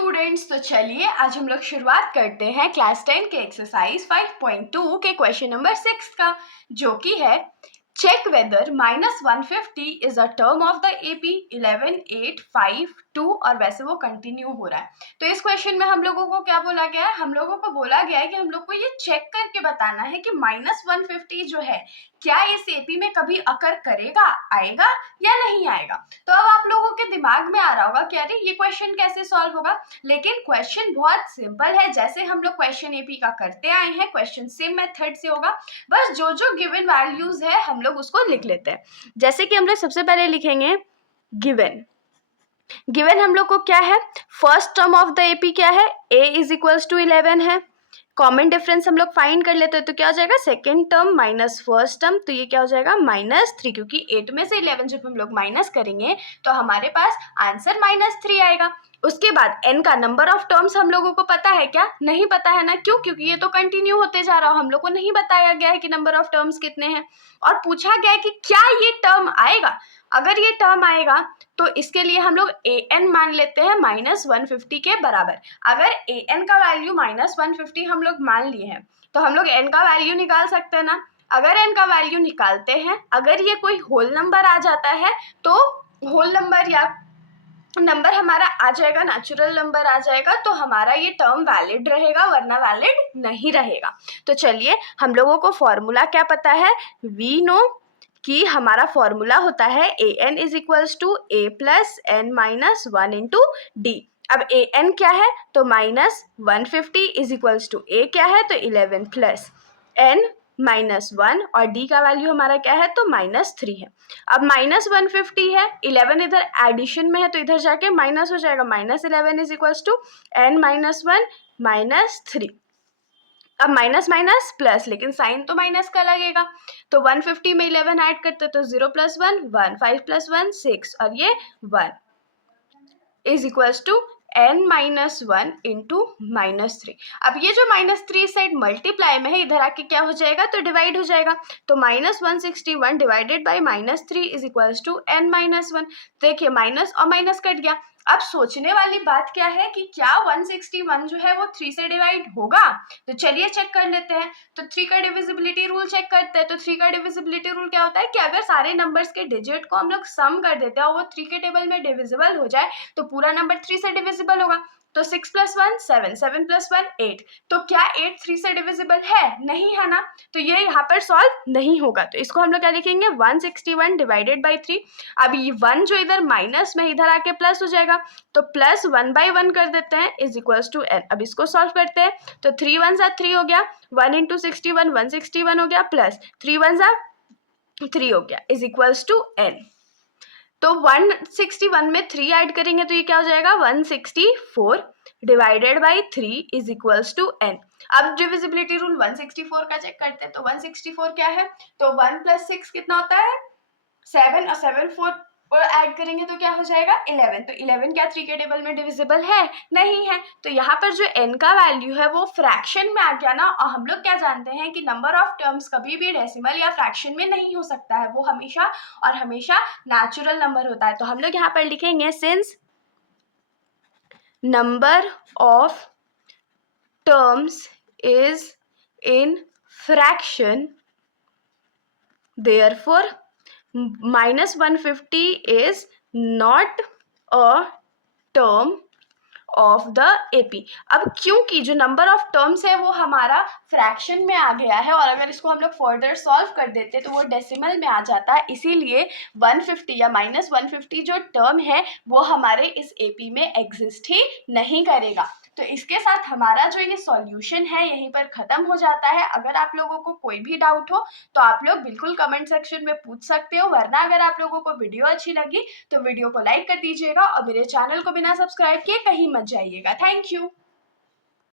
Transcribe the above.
Students, तो चलिए आज हम लोग शुरुआत करते हैं क्लास 10 के एक्सरसाइज 5.2 के क्वेश्चन नंबर 6 का, जो कि है check whether -150 is a term of the AP 11, 8, 5, 2 और वैसे वो कंटिन्यू हो रहा है। तो इस क्वेश्चन में हम लोगों को क्या बोला गया है, हम लोगों को बोला गया है कि हम लोग को ये चेक करके बताना है कि -150 जो है क्या इस एपी में कभी अकर करेगा, आएगा या नहीं आएगा। तो अब आप लोगों के दिमाग में आ रहा होगा कि अरे ये क्वेश्चन कैसे सॉल्व होगा, लेकिन क्वेश्चन बहुत सिंपल है। जैसे हम लोग क्वेश्चन एपी का करते आए हैं, क्वेश्चन सेम मेथड से होगा, बस जो जो गिवन वैल्यूज है हम लोग उसको लिख लेते हैं। जैसे कि हम लोग सबसे पहले लिखेंगे गिवन हम लोग को क्या है, first term of the AP क्या है, a इज इक्वल्स टू 11 है। कॉमन डिफरेंस हम लोग फाइंड कर लेते हैं, तो क्या हो जाएगा, second term minus first term, तो ये क्या हो जाएगा -3, क्योंकि 8 में से 11 जब हम लोग माइनस करेंगे तो हमारे पास आंसर -3 आएगा। उसके बाद n का नंबर ऑफ टर्म्स हम लोगों को पता है क्या, नहीं पता है ना, क्यों, क्योंकि ये तो कंटिन्यू होते जा रहा हो, हम लोग को नहीं बताया गया है कि नंबर ऑफ टर्म्स कितने हैं। और पूछा गया है कि क्या ये टर्म आएगा, अगर ये टर्म आएगा तो इसके लिए हम लोग an मान लेते हैं -150 के बराबर। अगर an का वैल्यू -150 हम लोग मान लिए हैं तो हम लोग n का वैल्यू निकाल सकते हैं ना। अगर n का वैल्यू निकालते हैं, अगर ये कोई होल नंबर आ जाता है तो होल नंबर या नंबर हमारा आ जाएगा, नेचुरल नंबर आ जाएगा, तो हमारा ये टर्म वैलिड रहेगा, वरना वैलिड नहीं रहेगा। तो चलिए, हम लोगों को फॉर्मूला क्या पता है, वी नो कि हमारा फॉर्मूला होता है an is equals to a plus n minus 1 into D. अब an क्या है, तो -150 इज इक्वल्स टू a क्या है, तो 11 प्लस n -1 और d का वैल्यू हमारा क्या है, तो -3 है। अब -150 है, 11 इधर एडिशन में है तो इधर जाके माइनस हो जाएगा, -11 इज इक्वल्स टू n -1 -3। अब माइनस माइनस प्लस, लेकिन साइन तो माइनस का लगेगा, तो 150 में 11 ऐड करते तो 0 + 1 1, 5 + 1 6 और ये 1 is equals to n -1 into -3। अब ये जो -3 साइड मल्टीप्लाई में है, इधर आके क्या हो जाएगा, तो डिवाइड हो जाएगा, तो -161 divided by -3 is equals to n -1। देखिए माइनस और माइनस कट गया। अब सोचने वाली बात क्या है कि क्या 161 जो है वो 3 से डिवाइड होगा, तो चलिए चेक कर लेते हैं। तो 3 का डिविजिबिलिटी रूल चेक करते हैं। तो 3 का डिविजिबिलिटी रूल क्या होता है कि अगर सारे नंबर्स के डिजिट को हम लोग सम कर देते हैं और वो 3 के टेबल में डिविजिबल हो जाए तो पूरा नंबर 3 से डिविजिबल होगा। तो 6 + 1 7, 7 + 1 8। तो क्या 8 3 से डिविजिबल है, नहीं है ना, तो ये यहाँ पर सॉल्व नहीं होगा। तो इसको हम लोग क्या लिखेंगे, 161 डिवाइडेड बाई 3। अब ये 1 जो इधर माइनस में इधर आके प्लस हो जाएगा, तो प्लस 1/1 कर देते हैं इज इक्वल्स टू n। अब इसको सॉल्व करते हैं, तो 3 1 = 3 हो गया, 1 इंटू 61 161 हो गया, प्लस 3 1 = 3 हो गया इज इक्वल्स टू n। तो 161 में 3 ऐड करेंगे तो ये क्या हो जाएगा, 164 divided by 3 is equals to n। अब डिविजिबिलिटी रूल 164 का चेक करते हैं। तो 164 क्या है, तो 1 + 6 कितना होता है, 7 और 7 4 और ऐड करेंगे तो क्या हो जाएगा, 11। तो 11 क्या 3 के टेबल में डिविजिबल है, नहीं है। तो यहाँ पर जो n का वैल्यू है वो फ्रैक्शन में आ गया ना, और हम लोग क्या जानते हैं कि नंबर ऑफ टर्म्स कभी भी डेसिमल या फ्रैक्शन में नहीं हो सकता है, वो हमेशा और हमेशा नेचुरल नंबर होता है। तो हम लोग यहाँ पर लिखेंगे since number of terms is in fraction, therefore -150 is not a term of the AP. अब क्योंकि जो नंबर ऑफ टर्म्स है वो हमारा फ्रैक्शन में आ गया है, और अगर इसको हम लोग फर्दर सॉल्व कर देते तो वो डेसिमल में आ जाता है, इसीलिए 150 या -150 जो टर्म है वो हमारे इस एपी में एग्जिस्ट ही नहीं करेगा। तो इसके साथ हमारा जो ये सॉल्यूशन है यहीं पर ख़त्म हो जाता है। अगर आप लोगों को कोई भी डाउट हो तो आप लोग बिल्कुल कमेंट सेक्शन में पूछ सकते हो, वरना अगर आप लोगों को वीडियो अच्छी लगी तो वीडियो को लाइक कर दीजिएगा और मेरे चैनल को बिना सब्सक्राइब किए कहीं मत जाइएगा। Thank you.